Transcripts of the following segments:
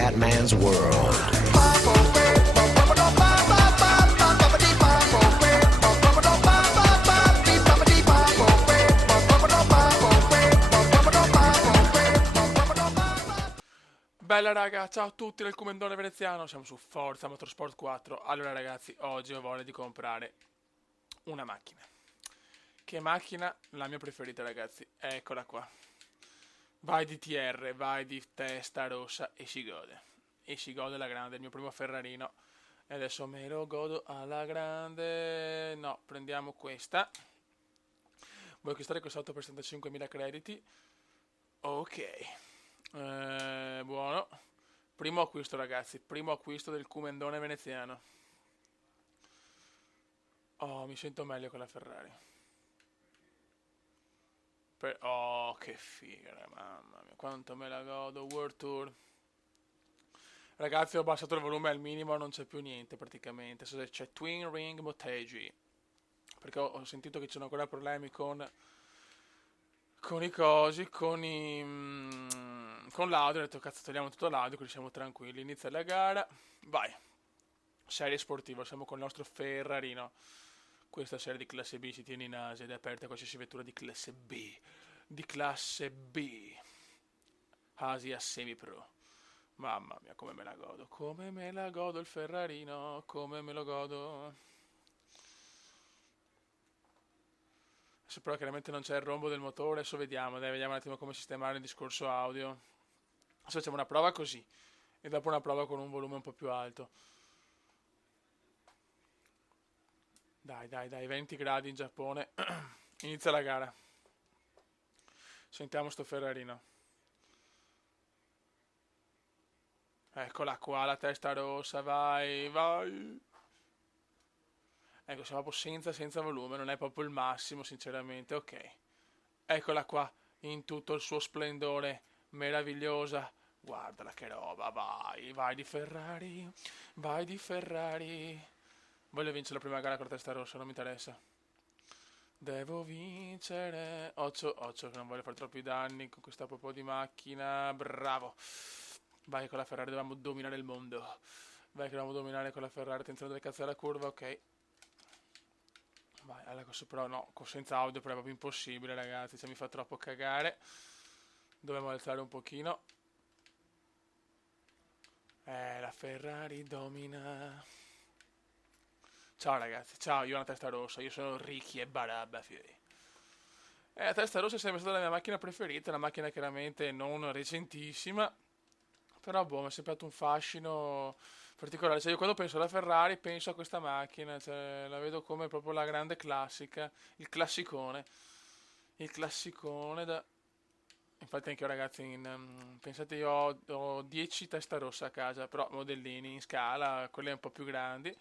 Scatman's World. Bella raga, ciao a tutti del Comendone Veneziano, siamo su Forza Motorsport 4. Allora ragazzi, oggi ho voglia di comprare una macchina. Che macchina? La mia preferita ragazzi, eccola qua. Vai di TR, vai di testa rossa e si gode. E si gode alla grande, il mio primo Ferrarino. E adesso me lo godo alla grande. No, prendiamo questa. Vuoi acquistare questo auto per 75.000 crediti? Ok. Buono. Primo acquisto ragazzi, primo acquisto del Comendone veneziano. Oh, mi sento meglio con la Ferrari. Oh, che figa, mamma mia, quanto me la godo. World Tour. Ragazzi, ho abbassato il volume al minimo, non c'è più niente praticamente. C'è Twin Ring Motegi. Perché ho sentito che ci sono ancora problemi con i cosi, con l'audio. Ho detto cazzo, togliamo tutto l'audio così siamo tranquilli. Inizia la gara, vai. Serie sportiva, siamo con il nostro Ferrarino. Questa serie di classe B si tiene in Asia ed è aperta a qualsiasi vettura di classe B. Di classe B. Asia Semi Pro. Mamma mia, come me la godo. Come me la godo il Ferrarino. Come me lo godo. Adesso però chiaramente non c'è il rombo del motore. Adesso vediamo. Dai, vediamo un attimo come sistemare il discorso audio. Adesso facciamo una prova così. E dopo una prova con un volume un po' più alto. Dai, 20 gradi in Giappone. Inizia la gara. Sentiamo sto Ferrarino. Eccola qua, la testa rossa, vai, vai. Ecco, siamo proprio senza volume, non è proprio il massimo, sinceramente, ok. Eccola qua, in tutto il suo splendore, meravigliosa. Guardala che roba, vai, vai di Ferrari, vai di Ferrari. Voglio vincere la prima gara con la testa rossa, non mi interessa. Devo vincere. Occhio, che non voglio fare troppi danni con questa proprio di macchina. Bravo. Vai con la Ferrari, dobbiamo dominare il mondo. Vai che dobbiamo dominare con la Ferrari. Attenzione delle cazzo della curva, ok. Vai, alla cosa però no, senza audio però è proprio impossibile ragazzi. Cioè mi fa troppo cagare. Dobbiamo alzare un pochino. La Ferrari domina. Ciao ragazzi, ciao, io ho una testa rossa, io sono Ricky e Barabba, fiori. La testa rossa è sempre stata la mia macchina preferita, una macchina chiaramente non recentissima, però boh, mi è sempre dato un fascino particolare. Cioè io quando penso alla Ferrari penso a questa macchina, cioè la vedo come proprio la grande classica, il classicone da... Infatti anche io ragazzi, pensate io ho 10 testa rossa a casa, però modellini in scala, quelle un po' più grandi.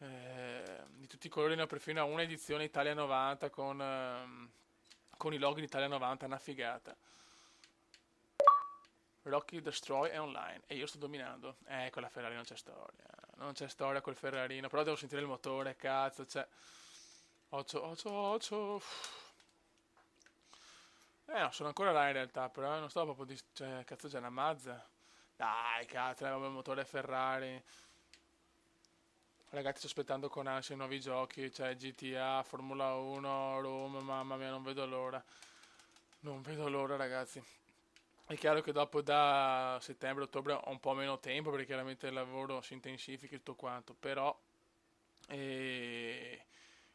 Di tutti i colori ne ho perfino una edizione Italia 90 con i loghi di Italia 90, una figata. Rocky Destroy è online e io sto dominando. Con la Ferrari non c'è storia. Non c'è storia col Ferrarino, però devo sentire il motore, cazzo, cioè. Occhio. No, sono ancora là in realtà, però non sto proprio cioè, cazzo c'è una Mazda. Dai, cazzo, avevamo il motore Ferrari. Ragazzi, sto aspettando con ansia i nuovi giochi, cioè GTA, Formula 1, Rome, mamma mia, non vedo l'ora. Non vedo l'ora, ragazzi. È chiaro che dopo da settembre-ottobre ho un po' meno tempo, perché chiaramente il lavoro si intensifica e tutto quanto, però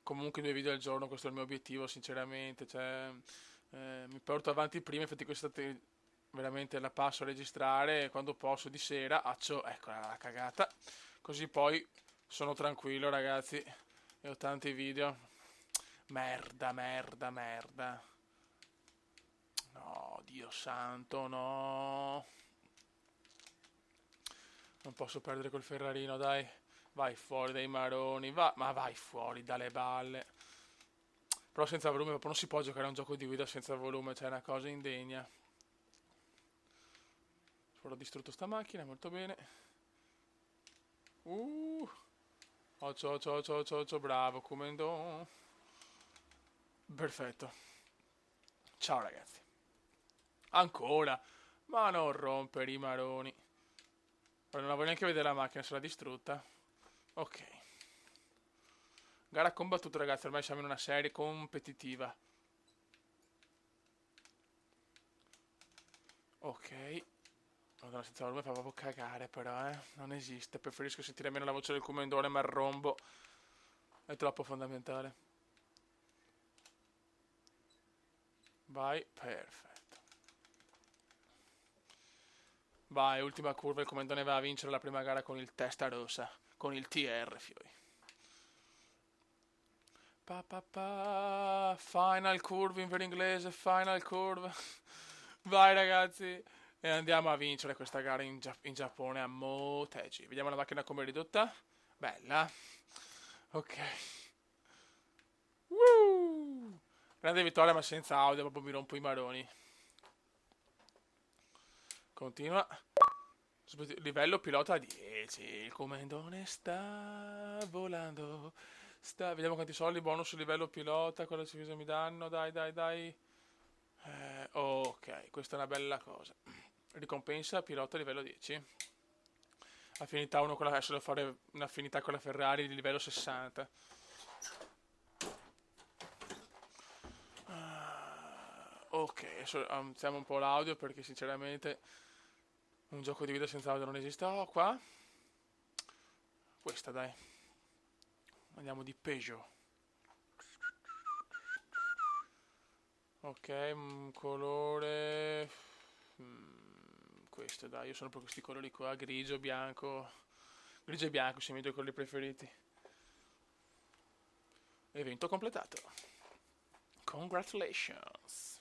comunque 2 video al giorno, questo è il mio obiettivo, sinceramente, cioè mi porto avanti prima, infatti quest'estate veramente la passo a registrare quando posso di sera, eccola la cagata, così poi sono tranquillo ragazzi e ho tanti video. Merda. No, Dio santo, no. Non posso perdere col Ferrarino, dai. Vai fuori dai maroni, ma vai fuori dalle balle. Però senza volume proprio non si può giocare a un gioco di guida senza volume, cioè è una cosa indegna. Ho distrutto sta macchina, molto bene. Occhio, bravo, Comendo. Perfetto. Ciao ragazzi. Ancora. Ma non rompere i maroni. Ora non la voglio neanche vedere la macchina, sarà distrutta. Ok. Gara combattuta, ragazzi, ormai siamo in una serie competitiva. Ok. Madonna, senza volume fa proprio cagare, però, non esiste. Preferisco sentire meno la voce del commendone, ma il rombo è troppo fondamentale. Vai, perfetto. Vai, ultima curva, il commendone va a vincere la prima gara con il testa rossa, con il TR, fioi. Final curve in vero inglese, final curve. Vai ragazzi, e andiamo a vincere questa gara in Giappone a Motegi. Vediamo la macchina come è ridotta. Bella. Ok. Woo! Grande vittoria ma senza audio, proprio mi rompo i maroni. Continua. Livello pilota 10. Il commendone sta volando. Vediamo quanti soldi bonus sul livello pilota. Cosa mi danno? Dai. Ok, questa è una bella cosa. Ricompensa pilota livello 10. Affinità 1 con adesso devo fare un'affinità con la Ferrari di livello 60. Ok, adesso alziamo un po' l'audio perché sinceramente un gioco di video senza audio non esiste. Oh, qua. Questa, dai. Andiamo di Peugeot. Ok, colore... questo, dai, io sono per questi colori qua, grigio, bianco. Grigio e bianco sono i miei due colori preferiti. Evento completato. Congratulations.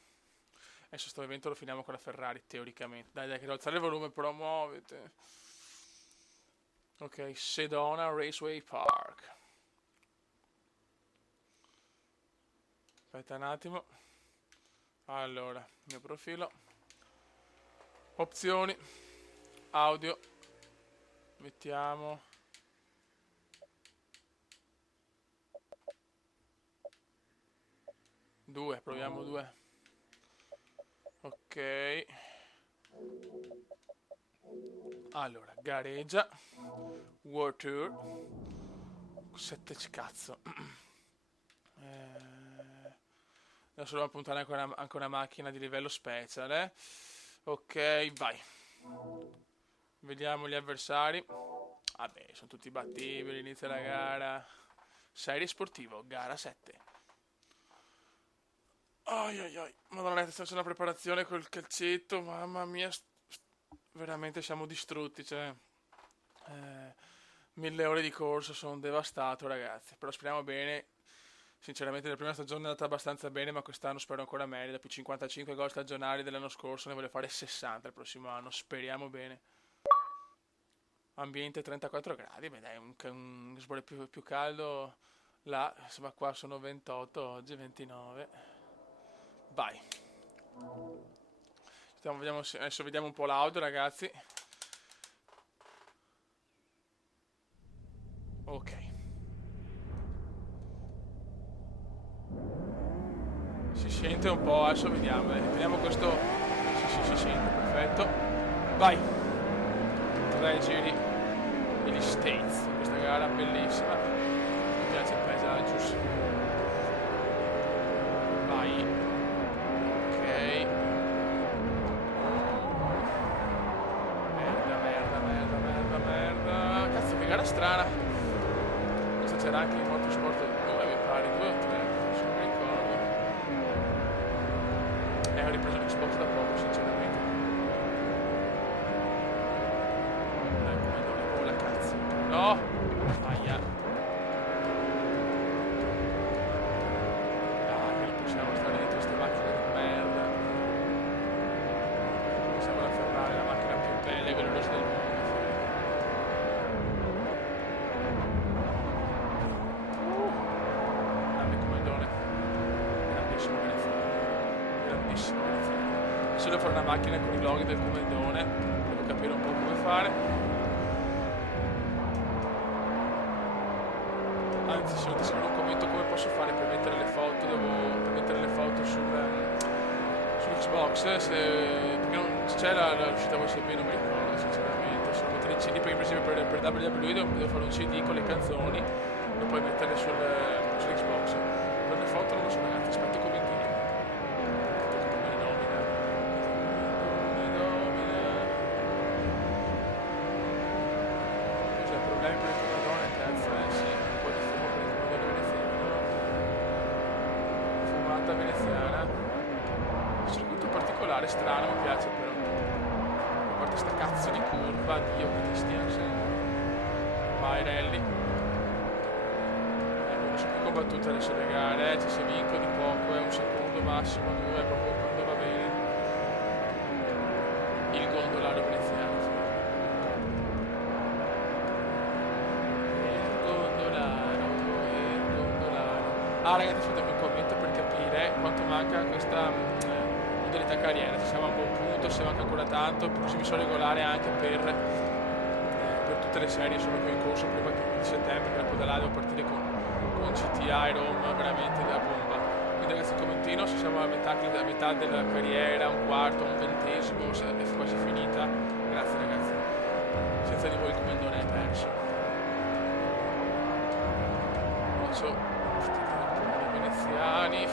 Adesso sto evento lo finiamo con la Ferrari, teoricamente. Dai, che devo alzare il volume, però muovete. Ok, Sedona Raceway Park. Aspetta un attimo. Allora, mio profilo. Opzioni. Audio. Mettiamo. Due, proviamo 2. Ok. Allora, gareggia. World Tour. 7 cazzo. Adesso dobbiamo puntare anche una macchina di livello special, Ok, vai. Vediamo gli avversari. Vabbè, sono tutti battibili, inizia la gara. Serie sportivo, gara 7. Ai. Madonna, sto facendo la preparazione col calcetto, mamma mia. Veramente siamo distrutti, cioè. 1000 ore di corso, sono devastato, ragazzi. Però speriamo bene. Sinceramente la prima stagione è andata abbastanza bene, ma quest'anno spero ancora meglio. Dopo i 55 gol stagionali dell'anno scorso ne voglio fare 60 il prossimo anno, speriamo bene. Ambiente 34 gradi, beh dai, un sole più caldo là, insomma qua sono 28, oggi 29. Vai. Adesso vediamo un po' l'audio, ragazzi. Ok. Si sente un po', adesso vediamo, vediamo questo. Si sente, perfetto. Vai. 3 giri degli States, questa gara bellissima. Mi piace il paesaggio. Vai. Ok. Merda. Cazzo, che gara strana. Questa c'era anche in motorsport 2, mi pare, 2 o 3, non mi ricordo. Ho ripreso l'Xbox da poco, sinceramente. Dai, come non la cazzo. No! Aia. Dai, che non possiamo stare dentro queste macchine di merda. Siamo la Ferrari, la macchina più bella e veloce del mondo. Se devo fare una macchina con i loghi del commendone, devo capire un po' come fare. Anzi, se non ti scrivo un commento come posso fare per mettere le foto, per mettere le foto sull'Xbox, perché non c'è l'uscita USB, non mi ricordo. sinceramente. Sono mettere i CD perché per esempio per WWE devo fare un CD con le canzoni e poi metterle sull'Xbox. Per le foto non lo so ragazzi, aspetto commenti. Cos'è, problemi per il comodone, cazzo, sì, un po' di fumo per il comodone veneziano. Fumata veneziana. Circuito particolare, strano, mi piace però. A parte sta cazzo di curva, Dio che ti stia sempre. Vai rally. Non sono più combattute adesso le gare, ci si vinco di poco, è un secondo massimo, due, proprio quando va bene. Il gondolaro veneziano. Il gondolaro. Ah ragazzi, fatemi un commento per capire quanto manca questa modalità carriera, se siamo a un buon punto, se manca ancora tanto, così mi so regolare anche per tutte le serie, sono qui in corso prima che il 15 settembre, che dopo da là devo partire con GTA e Roma, veramente da bomba. Quindi ragazzi, un commentino se siamo a metà della carriera, un quarto, un ventesimo, se è quasi finita. Grazie ragazzi, senza di voi il commentone è perso. Non so, i veneziani,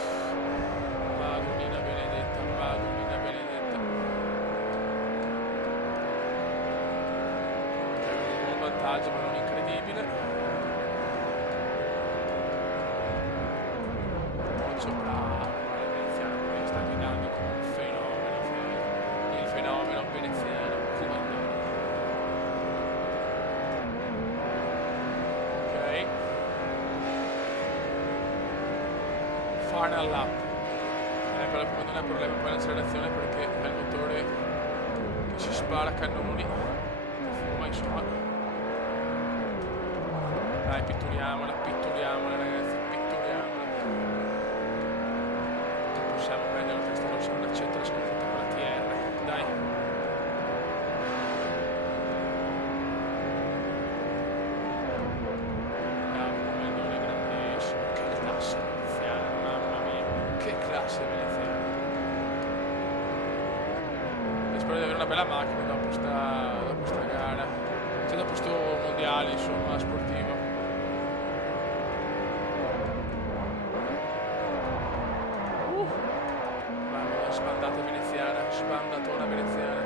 Madonnina benedetta, Madonnina benedetta. È un buon vantaggio ma non incredibile. Bravo, il veneziano che sta guidando come un fenomeno, il fenomeno veneziano, comandante. Ok. Final lap. Non è problema poi l'accelerazione perché è il motore che si spara a cannoni, che fuma insomma. Dai, pitturiamola ragazzi, pitturiamola. Possiamo prendere la testa rossa, non accetta la sconfitta con la TR, dai. Bravo, comandone grandissimo, che classe veneziana, mamma mia, che classe veneziana. E spero di avere una bella macchina dopo sta gara, cioè dopo sto mondiale insomma sportivo. Sbandata veneziana, sbandatona veneziana.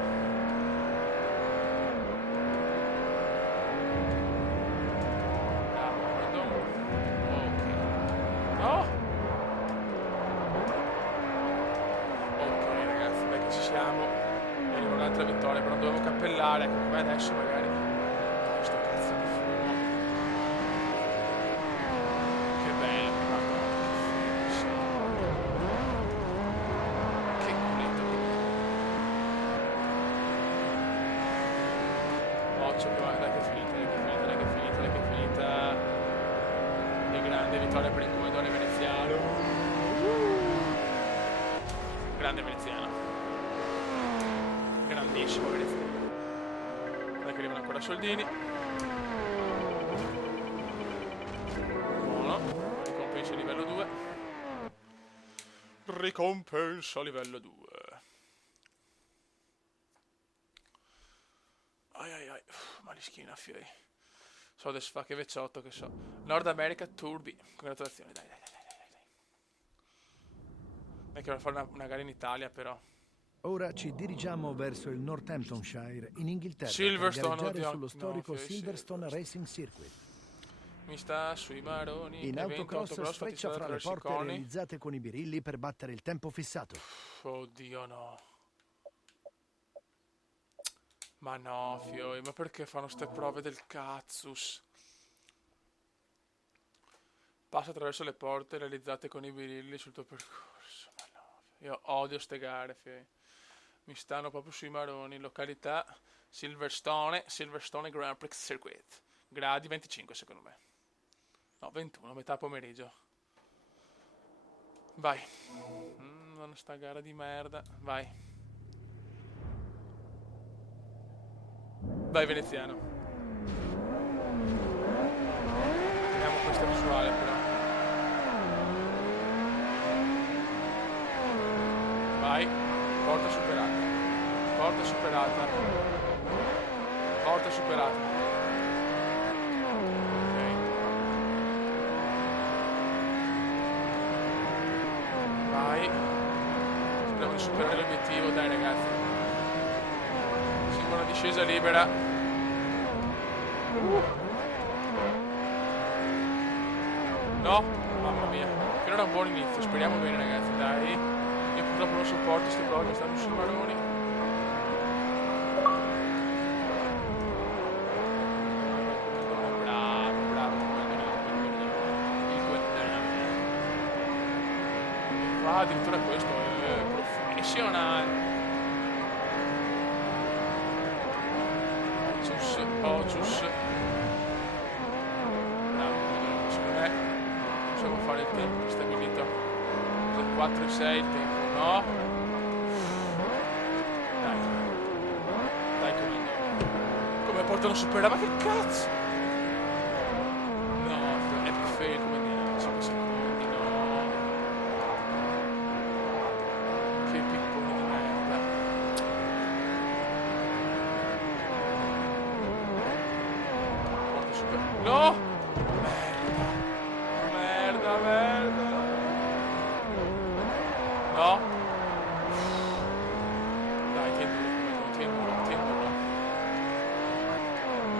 Bravo, Madonna. Ok. No! Ok ragazzi, dai che ci siamo. E arriva un'altra vittoria, però dovevo cappellare, come adesso magari. Dai, sto cazzo di fumo. Che bello, Madonna. Dai che è finita. E grande vittoria per il comandone veneziano. Grande veneziano. Grandissimo veneziano. Dai che arrivano ancora soldini. Buono. Ricompensa a livello 2. Ricompensa a livello 2. Ai, malischina, fioi. So del sfa che vecchiotto che so. Nord America Turbi. Congratulazioni, dai. Non è che vorrei fare una gara in Italia, però. Ora ci dirigiamo verso il Northamptonshire, in Inghilterra, Silverstone, per gareggiare sullo no, storico fioi, Silverstone Racing Circuit. Mi sta sui maroni. In autocross sfreccia fra le porte Sicconi. realizzate con i birilli per battere il tempo fissato. Oddio no. Ma no, fioi, ma perché fanno ste prove del cazzus? Passa attraverso le porte realizzate con i birilli sul tuo percorso. Ma no, io odio ste gare, fioi. Mi stanno proprio sui maroni. Località Silverstone Grand Prix Circuit. Gradi 25 secondo me. No, 21, metà pomeriggio. Vai. Non sta gara di merda. Vai. Vai veneziano. Teniamo questa visuale però. Vai. Porta superata. Porta superata. Ok. Vai. Speriamo di superare l'obiettivo, dai ragazzi. Sembra una discesa libera. No? Mamma mia. Che non era un buon inizio, speriamo bene ragazzi, dai. Io purtroppo non sopporto queste cose, mi stanno sui maroni. Bravo, bravo. Il guardiano. E qua addirittura questo è professional. Pocius. Bravo, secondo me possiamo fare il tempo stabilito. 4 e 6 il tempo, no? Dai comando. Come portano supera? Ma che cazzo? No, è più fail come dire, 5 secondi, no. Che piccolo di merda. Porta supera. No! Merda. No? Dai, tienilo.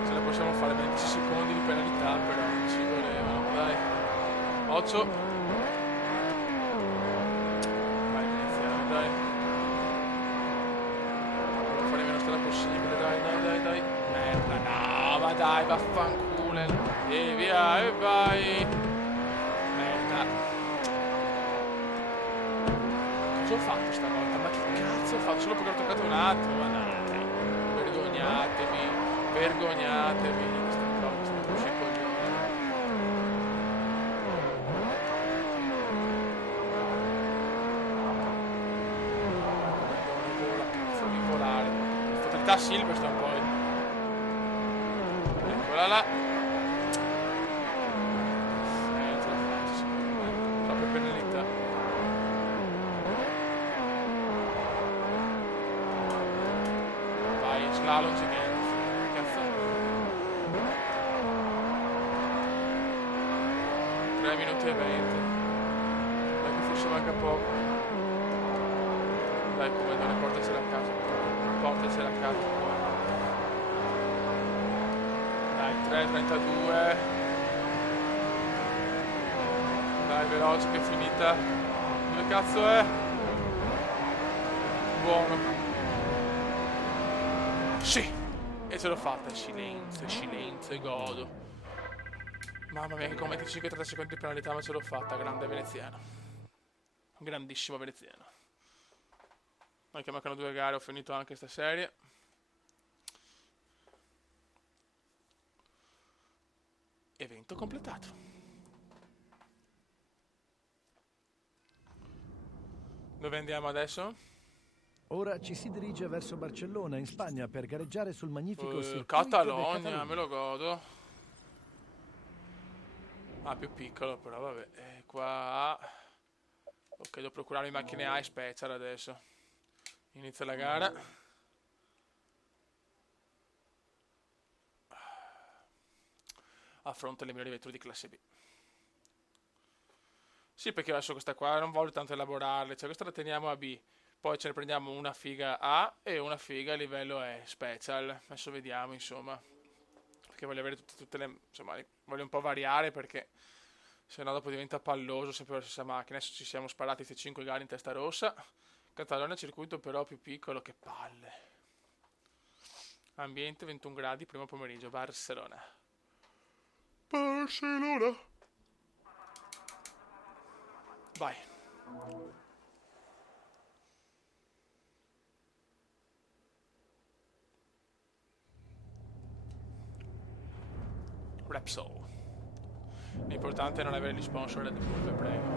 Ce la possiamo fare 20 secondi di penalità, però non ci volevano, dai. 8. Vai, iniziamo, dai. Devo fare meno strada possibile, dai. Merda, no, ma dai, vaffanculo. E via, e vai. Merda. Cosa ho fatto stavolta? Ma che cazzo ho fatto? Solo perché ho toccato un attimo, ma dai. Vergognatevi. Queste cose sono così coglioni. Vola, cazzo di volare. Fatalità Silverstone poi. Eccola là. Non ce la faccio, secondo me. Troppe penalità. Slalom gigante. Cazzo. 3 minuti e 20. Dai che forse manca poco. Dai comandone, portacela a casa. Dai 3:32. Dai veloce che è finita. Dove cazzo è? Buono. Sì, e ce l'ho fatta, silenzio e godo. Mamma mia che con 25-30 secondi di penalità ma ce l'ho fatta, grande veneziano. Grandissimo veneziano. Anche mancano 2 gare, ho finito anche sta serie. Evento completato. Dove andiamo adesso? Ora ci si dirige verso Barcellona, in Spagna, per gareggiare sul magnifico circuito de Catalogna, me lo godo. Ah, più piccolo, però vabbè. Qua... Ok, devo procurarmi macchine A e special adesso. Inizia la gara. Affronta le migliori vetture di classe B. Sì, perché adesso questa qua non voglio tanto elaborarle. Cioè, questa la teniamo a B. Poi ce ne prendiamo una figa A e una figa a livello E, special. Adesso vediamo, insomma. Perché voglio avere tutte le... Insomma, voglio un po' variare perché... Se no dopo diventa palloso sempre la stessa macchina. Adesso ci siamo sparati queste 5 gare in testa rossa. Catalogna circuito però più piccolo, che palle. Ambiente 21 gradi, primo pomeriggio, Barcellona. Vai. Repsol. L'importante è non avere gli sponsor Red Bull, prego.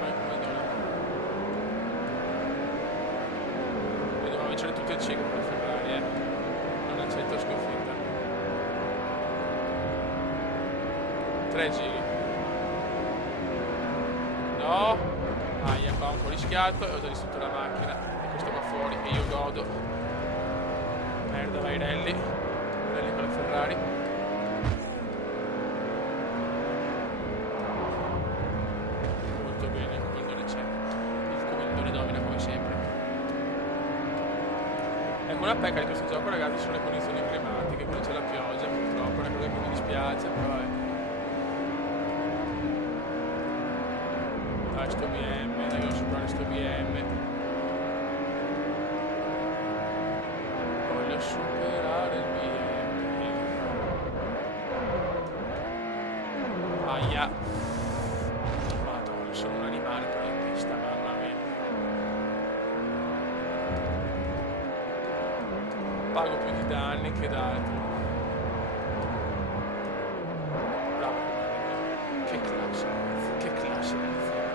Vai comandone. Dobbiamo vincere tutti e 5 per Ferrari, Non accetto sconfitta. 3 giri. No! Aia, qua ho un po' rischiato e ho già distrutto la macchina. E questo va fuori e io godo. merda, vai Rally. Rally con la Ferrari. Molto bene, il comandone c'è. Il comandone domina come sempre. Ecco, una pecca di questo gioco, ragazzi, sono le condizioni climatiche. Quando c'è la pioggia, purtroppo, è una cosa che mi dispiace, però dai, sto BM, devo superare sto BM. Voglio superare il BM. Aia. Madonna, sono un animale però in pista, mamma mia. Pago più di danni che d'altro. Bravo, che classe, ragazzi, che classe iniziale.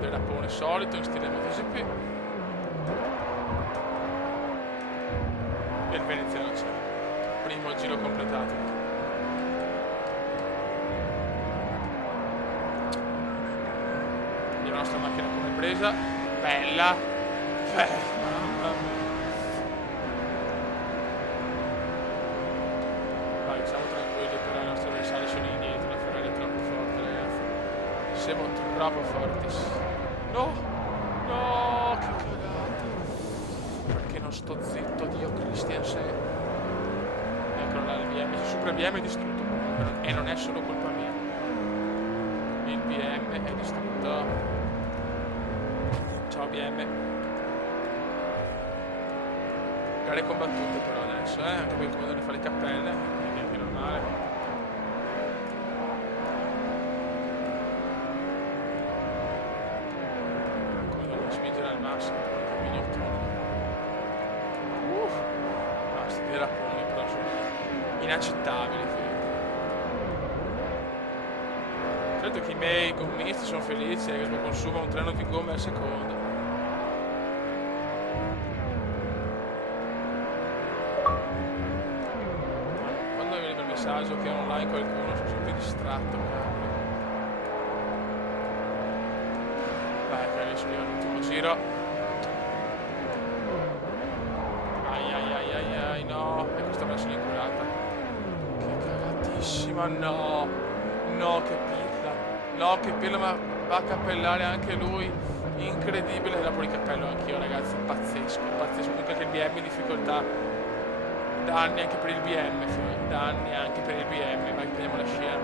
Derappone solito in stile MotoGP. E il veneziano c'è. Primo giro completato. La nostra macchina come presa. Bella. Mamma mia. Vai, siamo tranquilli, però i nostri avversari sono indietro. La Ferrari è troppo forte, ragazzi. Siamo troppo forti. No! No! Che cagata! Perché non sto zitto, Dio Christiansen? Eccolo là, il BM. Il Super BM è distrutto comunque. E non è solo colpa mia. Il BM è distrutto. Ciao BM. Gare combattute però adesso, anche perché il comandante fa le cappelle, quindi è anche normale. Il comandante spingere al massimo, porca mignottone. Basta, dei rapponi però sono inaccettabili. Certo che i miei gommisti sono felici che consuma un treno di gomme al secondo. Quando mi arriva il messaggio che è online qualcuno sono sempre distratto, cavolo. Vai, che adesso arriva l'ultimo giro. Ai, no. E questa me la sono inculata. Che cagatissima, no. No, che pirla. No, che pirla, ma va a cappellare anche lui. Incredibile. Dopo di cappello anch'io, ragazzi. Pazzesco, pazzesco. Anche il BM in difficoltà. Danni anche per il BM, danni anche per il BM. Vai, prendiamo la scia.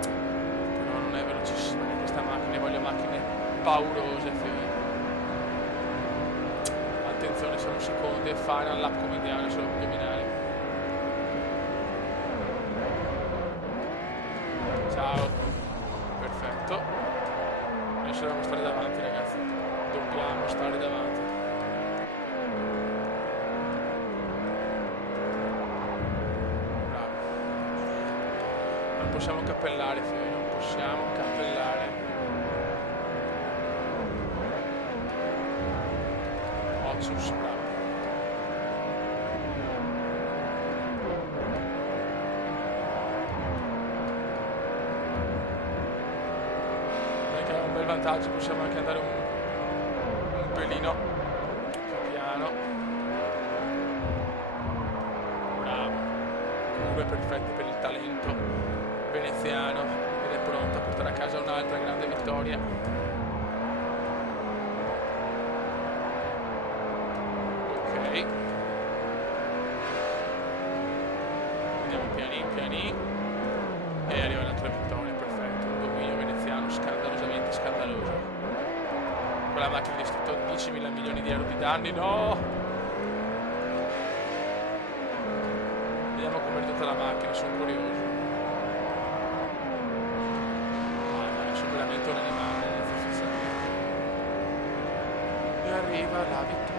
Però non è velocissima né questa macchina. Voglio macchine paurose, attenzione, siamo secondi. Final lap come ideale solo abdominali. Ciao. Perfetto. Adesso dobbiamo stare davanti, ragazzi. Dobbiamo stare davanti. Bravo. Non possiamo cappellare, figlio. Non possiamo cappellare. Ozus, bravo. Un bel vantaggio, possiamo anche andare un pelino piano. Bravo. Curve perfette per il talento veneziano ed è pronto a portare a casa un'altra grande vittoria. Ok, andiamo piani e arriva un'altra vittoria. Perfetto, un dominio veneziano scandalosamente scandaloso. Quella macchina ha distrutto 10.000 milioni di euro di danni. No! Vediamo come è ridotta la macchina, sono curioso. Ma sono veramente un animale, e arriva la vittoria.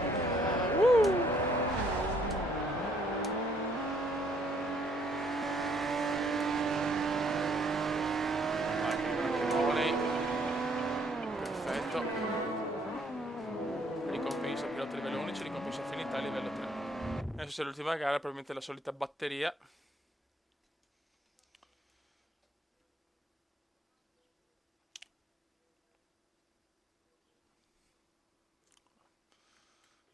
Perfetto. Ricompensa pilota livello 11, ricompensa affinità livello 3. Adesso c'è l'ultima gara, probabilmente la solita batteria.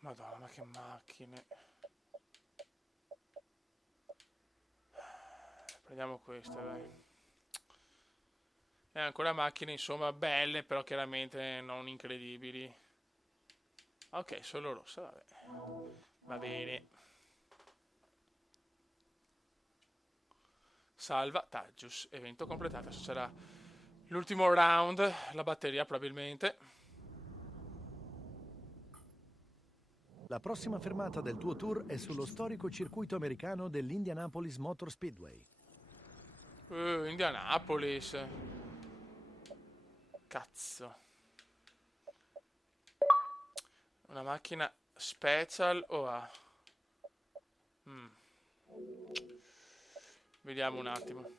Madonna, ma che macchine. Prendiamo queste, dai. E ancora macchine, insomma, belle, però chiaramente non incredibili. Ok, solo rossa, vabbè. Va bene. Salva, Tagius, evento completato. Adesso sarà l'ultimo round, la batteria probabilmente. La prossima fermata del tuo tour è sullo storico circuito americano dell'Indianapolis Motor Speedway. Indianapolis. Cazzo. Una macchina special o A? Vediamo un attimo.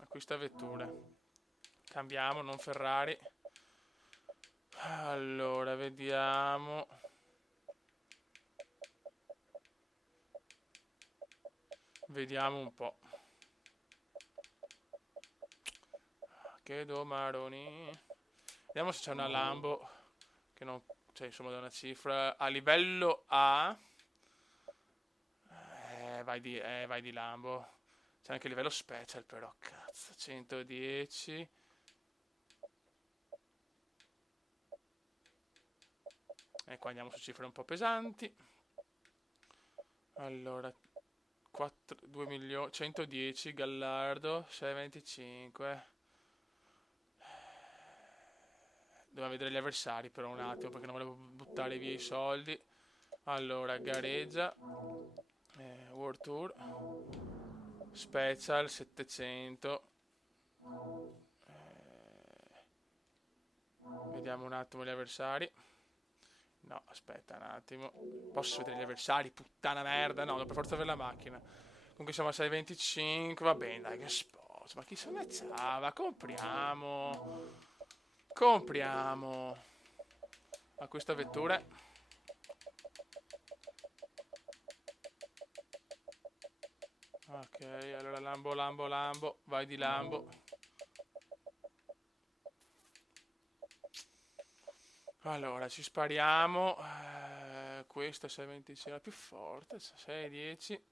Acquista vetture. Cambiamo, non Ferrari. Allora, vediamo. Vediamo un po'. Che domaroni. Vediamo se c'è una Lambo che non, cioè insomma da una cifra a livello A. Vai di Lambo. C'è anche il livello special però, cazzo, 110. E qua andiamo su cifre un po' pesanti. Allora 2 milioni, 110 Gallardo, 625. Dobbiamo vedere gli avversari però un attimo perché non volevo buttare via i soldi. Allora, gareggia, World Tour, Special 700. Vediamo un attimo gli avversari. No, aspetta un attimo. Posso vedere gli avversari? Puttana merda. No, devo per forza avere la macchina. Comunque siamo a 625. Va bene, dai, che sposo. Ma chi se ne mezzava? Compriamo. Compriamo. Acquista vetture. Ok, allora Lambo. Vai di Lambo. Allora, ci spariamo. Questa è 626, la più forte. 610.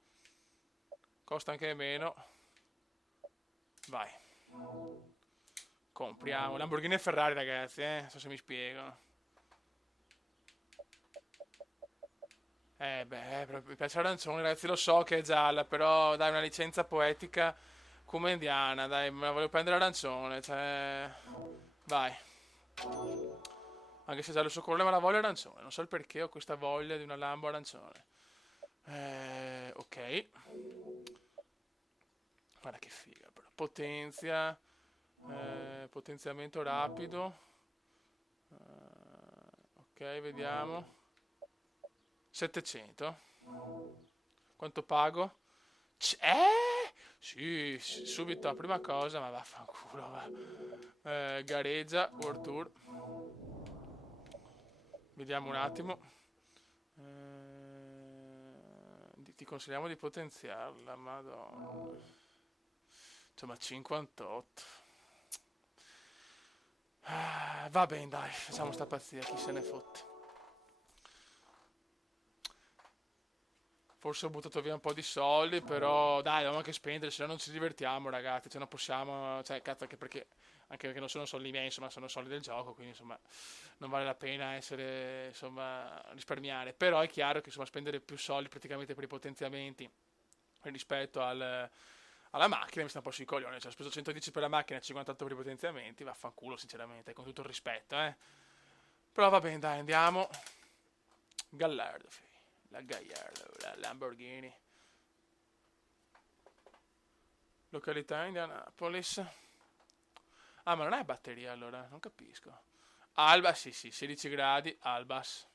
Costa anche meno. Vai. Compriamo. Lamborghini e Ferrari, ragazzi, Non so se mi spiego. Mi piace l'arancione, ragazzi, lo so che è gialla, però dai, una licenza poetica come indiana, dai, me la voglio prendere arancione, cioè. Vai. Anche se già lo so colore, ma la voglio arancione. Non so il perché ho questa voglia di una Lambo arancione. Ok. Guarda che figa, però. Potenzia. Potenziamento rapido. Ok, vediamo. 700. Quanto pago? Sì, subito la prima cosa, ma vaffanculo, va. Gareggia, World Tour. Vediamo un attimo. Ti consigliamo di potenziarla, madonna. Insomma, 58. Va bene, dai, facciamo sta pazzia, chi se ne fotte. Forse ho buttato via un po' di soldi, però dai, dobbiamo anche spendere, se no non ci divertiamo, ragazzi, cioè non possiamo, cioè cazzo, anche perché non sono soldi miei, insomma, sono soldi del gioco, quindi insomma non vale la pena essere, insomma, risparmiare. Però è chiaro che insomma spendere più soldi praticamente per i potenziamenti rispetto alla macchina mi sta un po' sui coglioni. Cioè, ho speso 110 per la macchina e 58 per i potenziamenti, vaffanculo sinceramente, con tutto il rispetto, Però va bene, dai, andiamo. Gallardo, la Gallardo, la Lamborghini. Località Indianapolis. Ah, ma non è batteria allora, non capisco. Alba, sì, 16 gradi, Albas.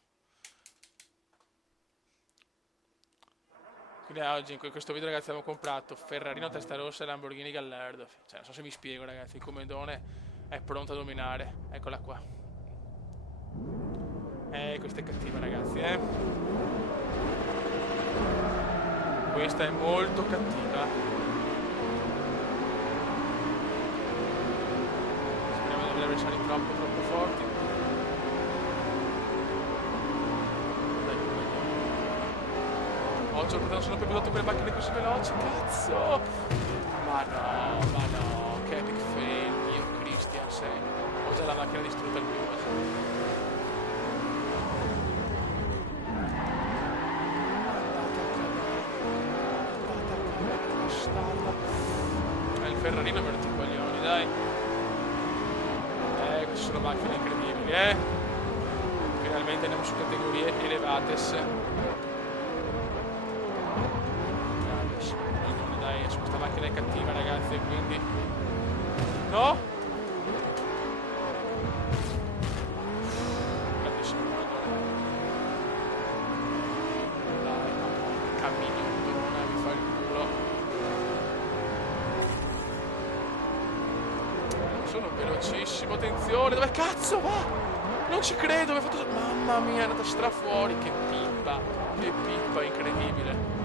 Quindi oggi in questo video, ragazzi, abbiamo comprato Ferrarino testa rossa e Lamborghini Gallardo. Cioè, non so se mi spiego, ragazzi, il comedone è pronto a dominare. Eccola qua. Questa è cattiva, ragazzi, Questa è molto cattiva. Speriamo di non avere avversari troppo forti. Dai, cielo, non sono più abituato a quelle macchine così veloci, cazzo! Ma no, che epic fail, io Christiansen. Ho già la macchina distrutta al primo. Il Ferrarino mi ha rotto i coglioni, dai. Queste sono macchine incredibili, Finalmente andiamo su categorie elevates. Dai, su questa macchina è cattiva, ragazzi, quindi... No! Grandissimo corridore. Dai, ma porca mignottona, mi fa il culo. Sono velocissimo, attenzione, dove cazzo va? Non ci credo, mi ha fatto... Mamma mia, è andata strafuori, che pippa incredibile.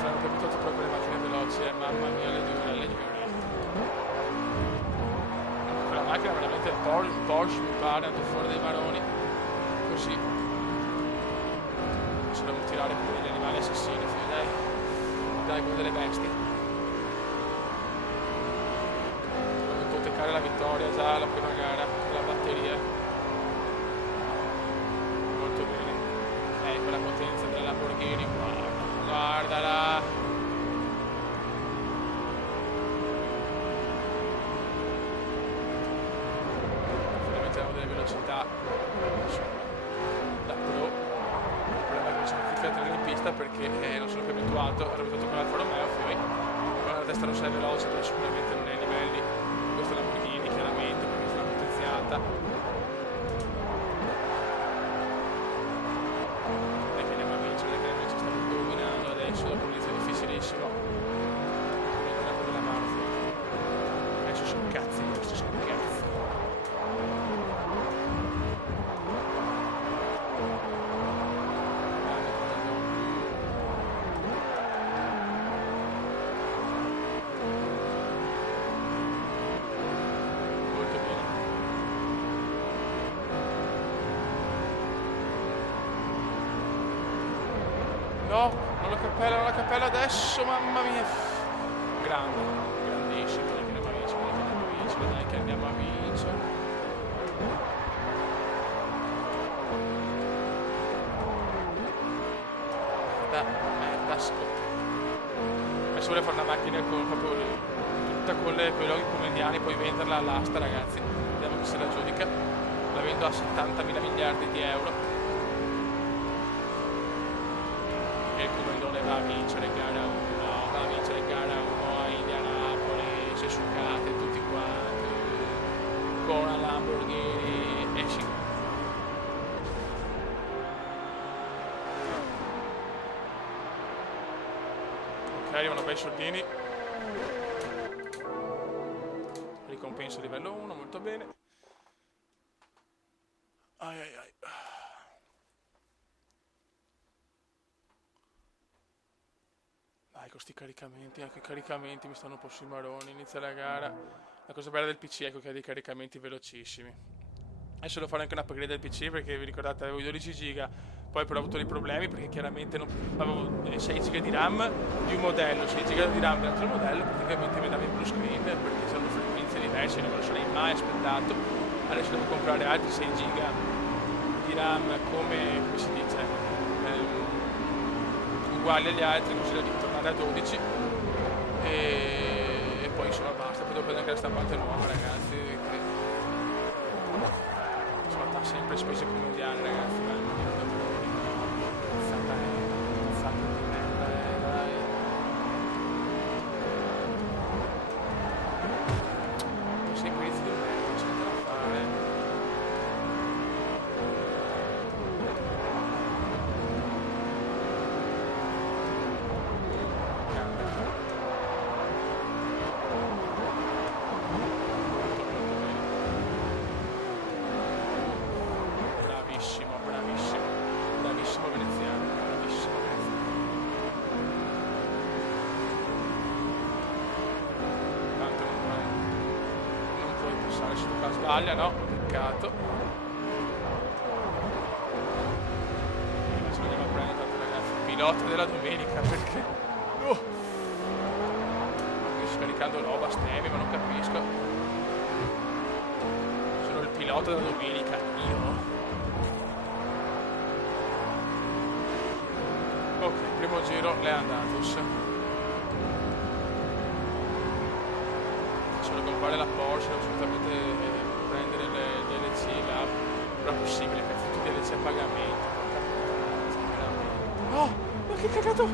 Non ho capito proprio le macchine veloci, mamma mia, le due. Quella macchina veramente Porsche mi pare, andato fuori dai maroni, così. Ci dobbiamo tirare come degli animali assassini, dai, come delle bestie. La vittoria già alla prima gara della batteria, molto bene. Ecco la potenza della Lamborghini, guardala. Finalmente abbiamo delle velocità da pro. Il problema è che mi sono ficcata in pista perché non sono più abituato, ero abituato con l'Alfa Romeo, poi con la testa non sei veloce, però sicuramente non è ai livelli. Questa è la Lamborghini, chiaramente, perché sono potenziata. E che andiamo a vincere, ci stiamo dominando adesso, dopo un inizio difficilissimo. Come non è quello della Mafia. Adesso sono cazzi, questi sono cazzi. No, non la cappella adesso, mamma mia. Grandissimo, dai che andiamo a vincere. Da scoppio. Adesso vuole fare una macchina con proprio tutta con i loghi comediani, poi venderla all'asta, ragazzi. Vediamo chi se la giudica. La vendo a 70.000 miliardi di euro. E il comandone va a vincere gara 1 a Indianapolis, e succate tutti quanti con la Lamborghini e sì. Ok, arrivano bei soldini. Ricompensa livello 1, molto bene. Ai. Con sti caricamenti, anche i caricamenti mi stanno un po' sui maroni. Inizia la gara. La cosa bella del PC è che ha dei caricamenti velocissimi. Adesso devo fare anche una upgrade del PC perché vi ricordate avevo 12 giga, poi però ho avuto dei problemi perché chiaramente non avevo 6 giga di RAM di un modello, 6 giga di RAM dell'altro modello, praticamente mi dava in blue screen perché c'erano frequenze diverse, non me lo sarei mai aspettato. Adesso devo comprare altri 6 giga di RAM come si dice, uguali agli altri, così da tornare a 12 e poi insomma basta. Poi devo prendere anche la stampante nuova, ragazzi, che insomma sempre spese comediali, ragazzi, fatta di merda, dai. Sei pezzi di merda, c'è da fare. Bravissimo veneziano, tanto non puoi passare su qua, sbaglia, no? Peccato. Adesso andiamo a pilota della domenica, perché? Oh! Sto scaricando roba, stemmi, ma non capisco. Sono il pilota della domenica, io? Ok, primo giro Leandatus. Solo compare la Porsche, devo assolutamente prendere le DLC là. Però è possibile, cazzo, tutti i DLC a pagamento. Oh, ma che cagato!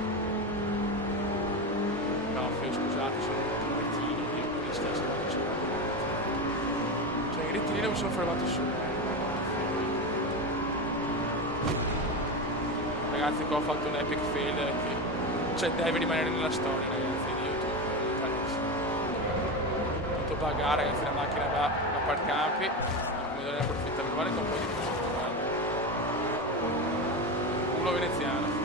No, scusate, sono un retino, io qui stesso non so. Cioè, i retini non mi sono fermato su. Ragazzi, qua ho fatto un epic fail che... Cioè, deve rimanere nella storia, ragazzi, di YouTube. Tutto bagarre, ragazzi, la macchina va a parcampi. Come ne approfitta per guardare con un po' di tutto, guarda. Culo veneziano.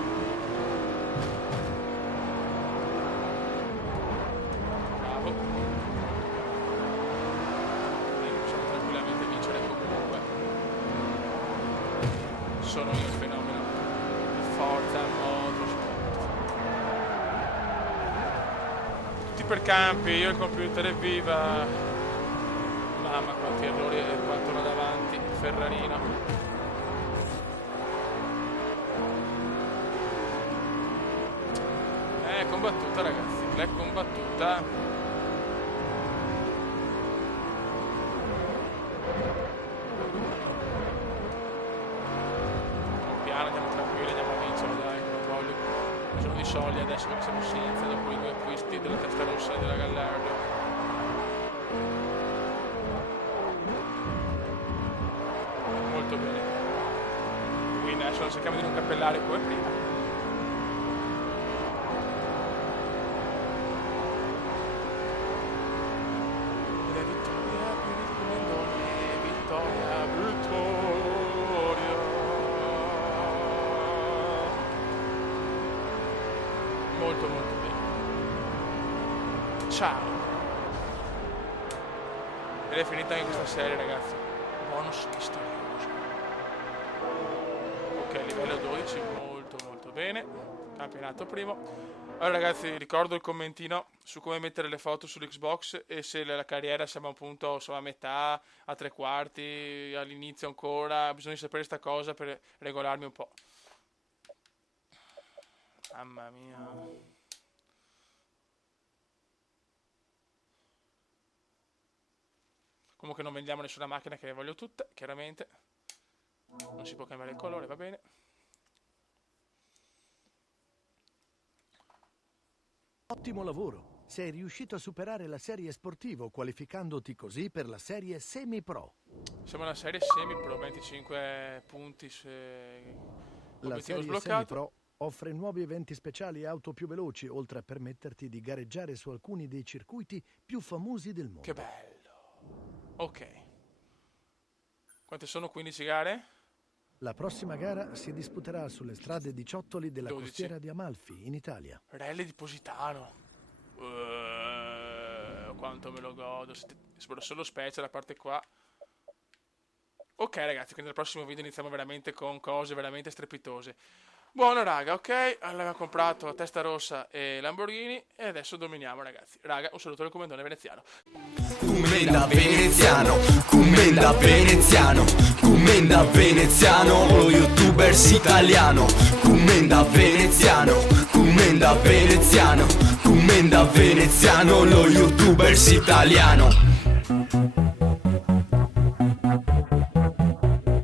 Bravo. Possiamo tranquillamente vincere comunque. Sono io il fenomeno. Forza Motorsport. Tutti per campi, io il computer evviva. Mamma quanti errori e quanto là davanti, Ferrarino. Combattuta ragazzi, l'è combattuta. Andiamo tranquilli, andiamo a vincere, dai, non voglio. Sono di soldi adesso che siamo senza dopo i due acquisti della testa rossa e della Gallardo. Molto bene. Quindi adesso cerchiamo di non cappellare come prima. Le vittoria per il Comendone, vittoria. Molto molto bene. Ciao. Ed è finita anche questa serie ragazzi. Bonus misterioso. Ok, livello 12, molto molto bene. Campionato primo. Allora ragazzi, ricordo il commentino su come mettere le foto sull'Xbox e se la carriera siamo appunto insomma, a metà, a tre quarti, all'inizio ancora. Bisogna sapere sta cosa per regolarmi un po'. Mamma mia. Comunque non vendiamo nessuna macchina che le voglio tutte, chiaramente. Non si può cambiare il colore, va bene. Ottimo lavoro. Sei riuscito a superare la serie sportivo qualificandoti così per la serie semi-pro. Siamo una serie semi-pro, 25 punti se... La serie semi-pro offre nuovi eventi speciali e auto più veloci, oltre a permetterti di gareggiare su alcuni dei circuiti più famosi del mondo. Che bello. Ok. Quante sono 15 gare? La prossima gara si disputerà sulle strade di Ciottoli della 12. costiera di Amalfi, in Italia. Rally di Positano. Quanto me lo godo. Solo specie la parte qua. Ok ragazzi, quindi nel prossimo video iniziamo veramente con cose veramente strepitose. Buono raga, ok, abbiamo comprato la testa rossa e Lamborghini e adesso dominiamo ragazzi. Raga, un saluto del Comendone veneziano. Commenda veneziano, commenda veneziano, commenda veneziano, lo youtubers italiano. Commenda veneziano, commenda veneziano, commenda veneziano, lo youtubers italiano.